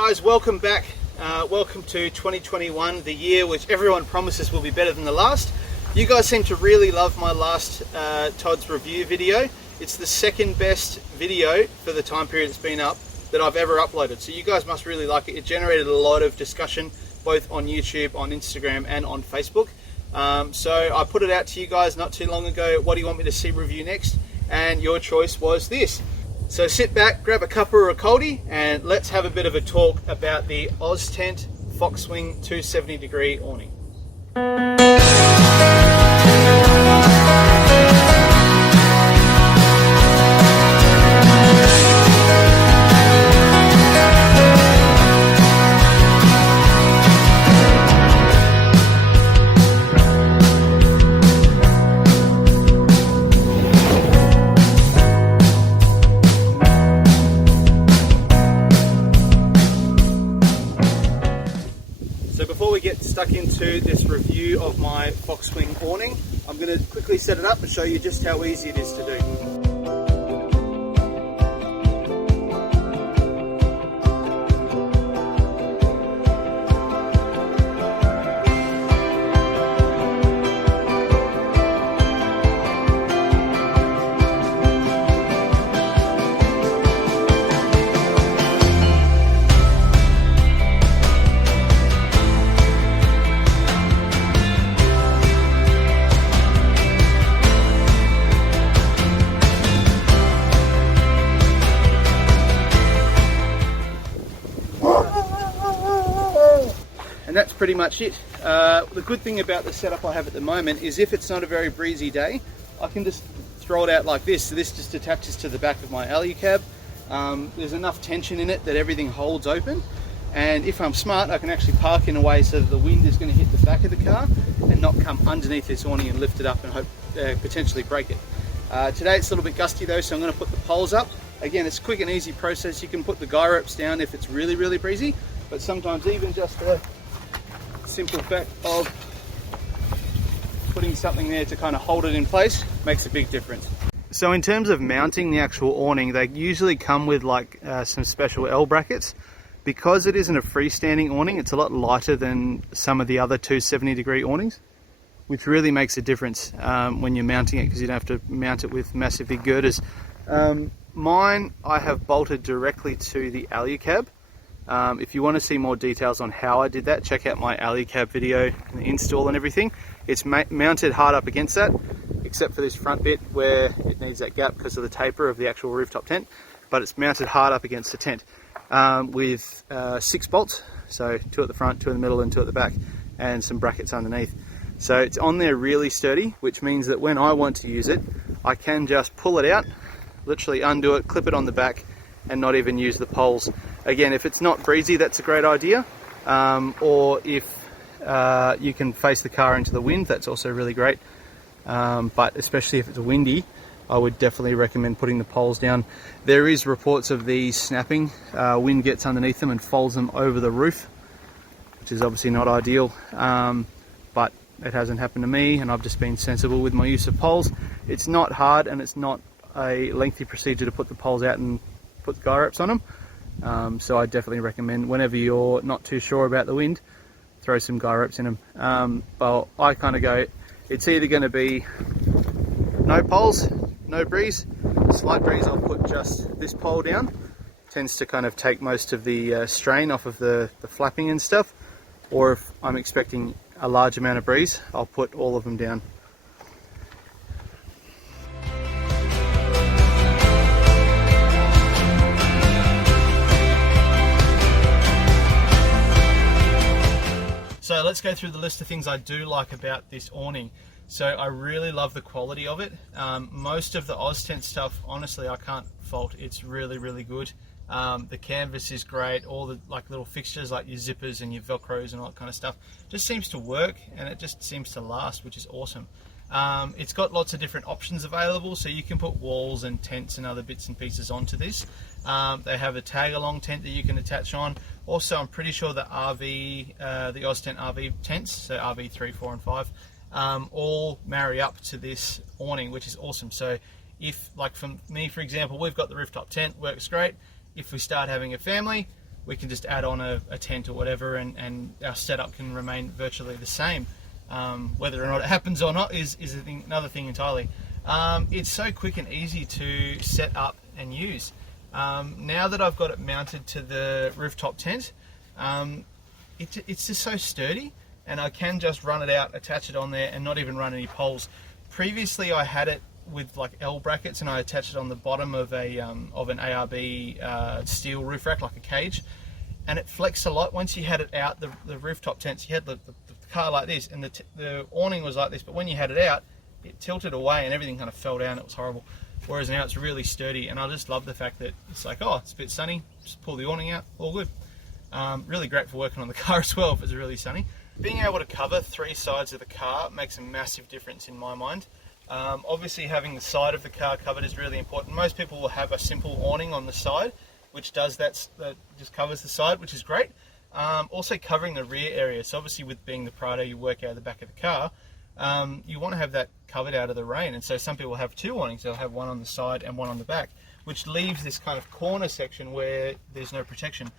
Guys, welcome back. Welcome to 2021, the year which everyone promises will be better than the last. You guys seem to really love my last Todd's review video. It's the second best video for the time period it's been up that I've ever uploaded. So you guys must really like it. It generated a lot of discussion both on YouTube, on Instagram and on Facebook. So I put it out to you guys not too long ago. What do you want me to see review next? And your choice was this. So sit back, grab a cuppa or a coldie, and let's have a bit of a talk about the Oztent Foxwing 270-degree awning. So before we get stuck into this review of my Foxwing awning, I'm going to quickly set it up and show you just how easy it is to do. And that's pretty much it. The good thing about the setup I have at the moment is if it's not a very breezy day, I can just throw it out like this. So this just attaches to the back of my alley cab. There's enough tension in it that everything holds open. And if I'm smart, I can actually park in a way so that the wind is going to hit the back of the car and not come underneath this awning and lift it up and hope potentially break it. Today it's a little bit gusty though, so I'm going to put the poles up. Again, it's a quick and easy process. You can put the guy ropes down if it's really, really breezy, but sometimes even just a simple fact of putting something there to kind of hold it in place makes a big difference. So in terms of mounting the actual awning, they usually come with like some special L brackets. Because it isn't a freestanding awning, it's a lot lighter than some of the other 270-degree awnings, which really makes a difference when you're mounting it, because you don't have to mount it with massive big girders. Mine I have bolted directly to the alley cab. If you want to see more details on how I did that, check out my alley cab video and the install and everything. It's mounted hard up against that, except for this front bit where it needs that gap because of the taper of the actual rooftop tent, but it's mounted hard up against the tent with 6 bolts, so 2 at the front, 2 in the middle and 2 at the back, and some brackets underneath. So it's on there really sturdy, which means that when I want to use it, I can just pull it out, literally undo it, clip it on the back, and not even use the poles. Again, if it's not breezy, that's a great idea. Or if you can face the car into the wind, that's also really great. But especially if it's windy, I would definitely recommend putting the poles down. There is reports of these snapping. Wind gets underneath them and folds them over the roof, which is obviously not ideal. But it hasn't happened to me, and I've just been sensible with my use of poles. It's not hard, and it's not a lengthy procedure to put the poles out and put the guy ropes on them. So I definitely recommend, whenever you're not too sure about the wind, throw some guy ropes in them. Well, I kind of go, it's either going to be no poles, no breeze, slight breeze, I'll put just this pole down. Tends to kind of take most of the strain off of the flapping and stuff. Or if I'm expecting a large amount of breeze, I'll put all of them down. So let's go through the list of things I do like about this awning. So I really love the quality of it. Most of the Oztent stuff, honestly, I can't fault. It's really, really good. The canvas is great. All the like little fixtures like your zippers and your velcros and all that kind of stuff just seems to work, and it just seems to last, which is awesome. It's got lots of different options available, so you can put walls and tents and other bits and pieces onto this. They have a tag along tent that you can attach on. Also, I'm pretty sure the the Oztent RV tents, so RV 3, 4 and 5, all marry up to this awning, which is awesome. So if, like for me for example, we've got the rooftop tent, works great. If we start having a family, we can just add on a tent or whatever, and our setup can remain virtually the same. Whether or not it happens or not is another thing entirely. It's so quick and easy to set up and use. Now that I've got it mounted to the rooftop tent, it's just so sturdy, and I can just run it out, attach it on there, and not even run any poles. Previously I had it with like L brackets, and I attached it on the bottom of an ARB steel roof rack, like a cage, and it flexed a lot. Once you had it out, the rooftop tents, you had the car like this, and the awning was like this, but when you had it out, it tilted away and everything kind of fell down. It was horrible. Whereas now it's really sturdy, and I just love the fact that it's like, oh, it's a bit sunny, just pull the awning out, all good. Really great for working on the car as well if it's really sunny. Being able to cover 3 sides of the car makes a massive difference in my mind. Obviously having the side of the car covered is really important. Most people will have a simple awning on the side, which does that just covers the side, which is great. Also covering the rear area. So obviously with being the Prado, you work out of the back of the car. You want to have that covered out of the rain, and so some people have 2 awnings. They'll have one on the side and one on the back, which leaves this kind of corner section where there's no protection,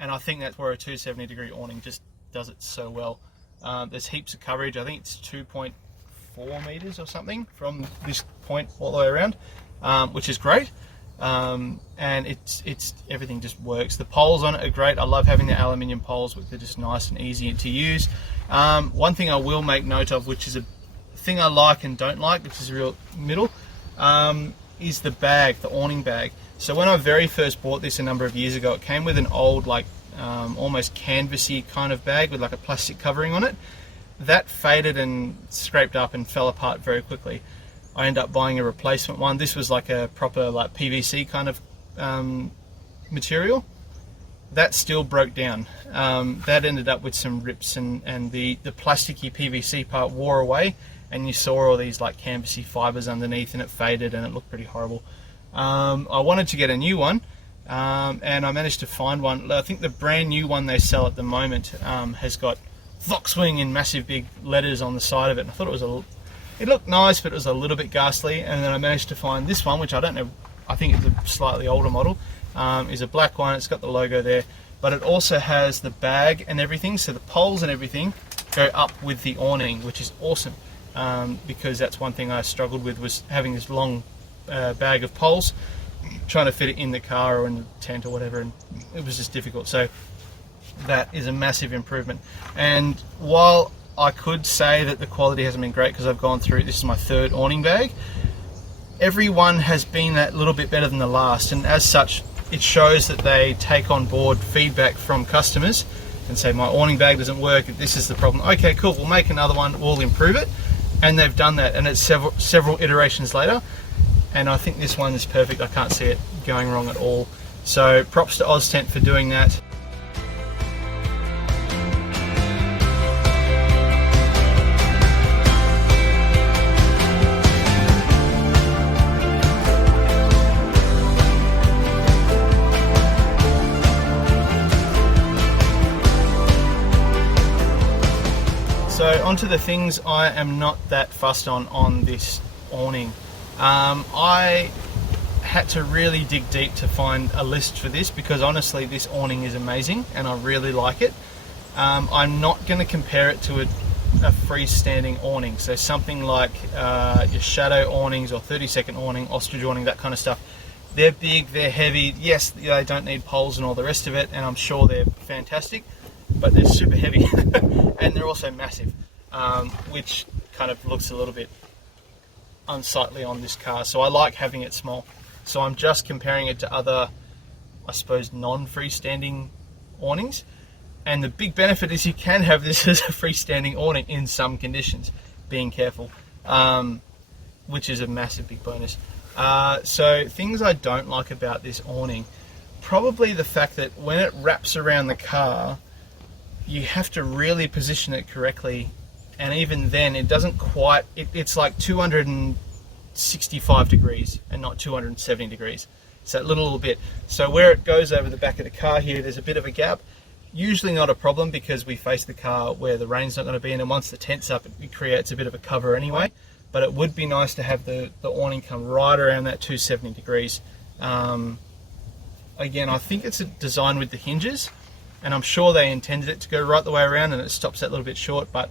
and I think that's where a 270-degree awning just does it so well. There's heaps of coverage. I think it's 2.4 meters or something from this point all the way around, which is great. And it's everything just works. The poles on it are great. I love having the aluminium poles, which are just nice and easy to use. One thing I will make note of, which is a thing I like and don't like, which is real middle, is the bag, the awning bag. So when I very first bought this a number of years ago, it came with an old, like almost canvasy kind of bag with like a plastic covering on it. That faded and scraped up and fell apart very quickly. I ended up buying a replacement one. This was like a proper like PVC kind of material. That still broke down. That ended up with some rips, and the plasticky PVC part wore away, and you saw all these like canvasy fibers underneath, and it faded and it looked pretty horrible. I wanted to get a new one, and I managed to find one. I think the brand new one they sell at the moment has got Foxwing in massive big letters on the side of it, and I thought it looked nice, but it was a little bit ghastly. And then I managed to find this one, which I don't know, I think it's a slightly older model, is a black one. It's got the logo there, but it also has the bag and everything, so the poles and everything go up with the awning, which is awesome, because that's one thing I struggled with, was having this long bag of poles, trying to fit it in the car or in the tent or whatever, and it was just difficult. So that is a massive improvement. And while I could say that the quality hasn't been great, because I've gone through, this is my 3rd awning bag, every one has been that little bit better than the last, and as such it shows that they take on board feedback from customers and say, my awning bag doesn't work, this is the problem. Okay, cool, we'll make another one, we'll improve it. And they've done that, and it's several iterations later, and I think this one is perfect. I can't see it going wrong at all. So props to Oztent for doing that. So onto the things I am not that fussed on this awning. I had to really dig deep to find a list for this, because honestly this awning is amazing and I really like it. I'm not going to compare it to a freestanding awning, so something like your shadow awnings or 30-second awning, ostrich awning, that kind of stuff. They're big, they're heavy, yes, they don't need poles and all the rest of it, and I'm sure they're fantastic, but they're super heavy and they're also massive, which kind of looks a little bit unsightly on this car. So I like having it small. So I'm just comparing it to other, I suppose, non-freestanding awnings. And the big benefit is you can have this as a freestanding awning in some conditions, being careful, which is a massive big bonus. So things I don't like about this awning, probably the fact that when it wraps around the car, you have to really position it correctly, and even then it doesn't quite, it's like 265 degrees and not 270 degrees. It's that little bit. So where it goes over the back of the car here, there's a bit of a gap. Usually not a problem, because we face the car where the rain's not going to be, and then once the tent's up it creates a bit of a cover anyway. But it would be nice to have the awning come right around that 270 degrees. Again, I think it's a design with the hinges. and I'm sure they intended it to go right the way around and it stops that little bit short, but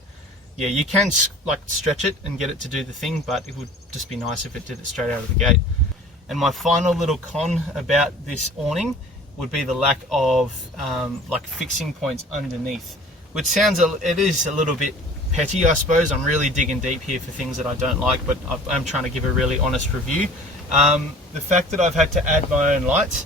yeah, you can like stretch it and get it to do the thing, but it would just be nice if it did it straight out of the gate. And my final little con about this awning would be the lack of like fixing points underneath, which sounds, it is a little bit petty, I suppose. I'm really digging deep here for things that I don't like, but I'm trying to give a really honest review. The fact that I've had to add my own lights,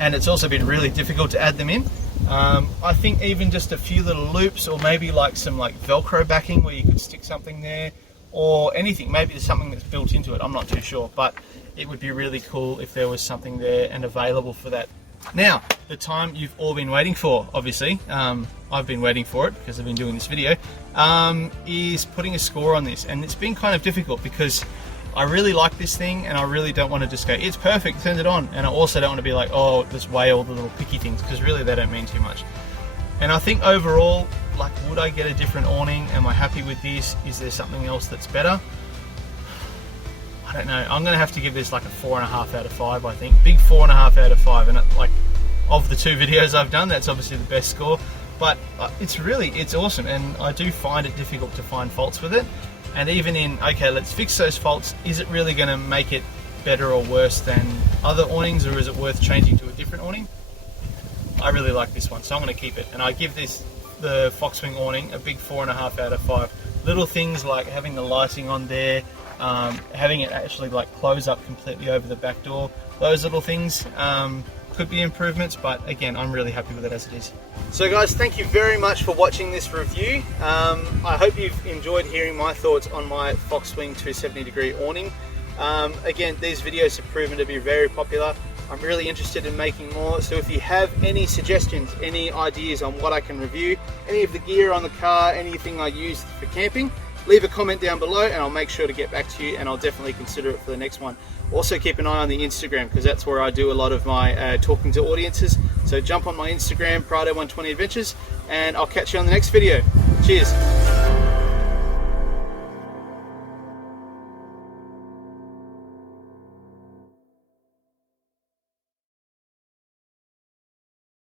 and it's also been really difficult to add them in. I think even just a few little loops, or maybe like some like Velcro backing where you could stick something there, or anything, maybe there's something that's built into it, I'm not too sure, but it would be really cool if there was something there and available for that. Now, the time you've all been waiting for, obviously, I've been waiting for it because I've been doing this video, is putting a score on this. And it's been kind of difficult because I really like this thing and I really don't want to just go, it's perfect, turn it on. And I also don't want to be like, oh, just weigh all the little picky things, because really they don't mean too much. And I think overall, like, would I get a different awning? Am I happy with this? Is there something else that's better? I don't know. I'm gonna have to give this like a 4.5 out of 5, I think. Big 4.5 out of 5. And like, of the 2 videos I've done, that's obviously the best score. But it's awesome, and I do find it difficult to find faults with it. And even in, okay, let's fix those faults, is it really gonna make it better or worse than other awnings, or is it worth changing to a different awning? I really like this one, so I'm gonna keep it. And I give this, the Foxwing awning, a big 4.5 out of 5. Little things like having the lighting on there, having it actually like close up completely over the back door, those little things could be improvements, but again, I'm really happy with it as it is. So guys, thank you very much for watching this review. I hope you've enjoyed hearing my thoughts on my Foxwing 270-degree awning. Again, these videos have proven to be very popular. I'm really interested in making more, so if you have any suggestions, any ideas on what I can review, any of the gear on the car, anything I use for camping, leave a comment down below and I'll make sure to get back to you, and I'll definitely consider it for the next one. Also keep an eye on the Instagram, because that's where I do a lot of my talking to audiences. So jump on my Instagram, Prado120 Adventures, and I'll catch you on the next video. Cheers.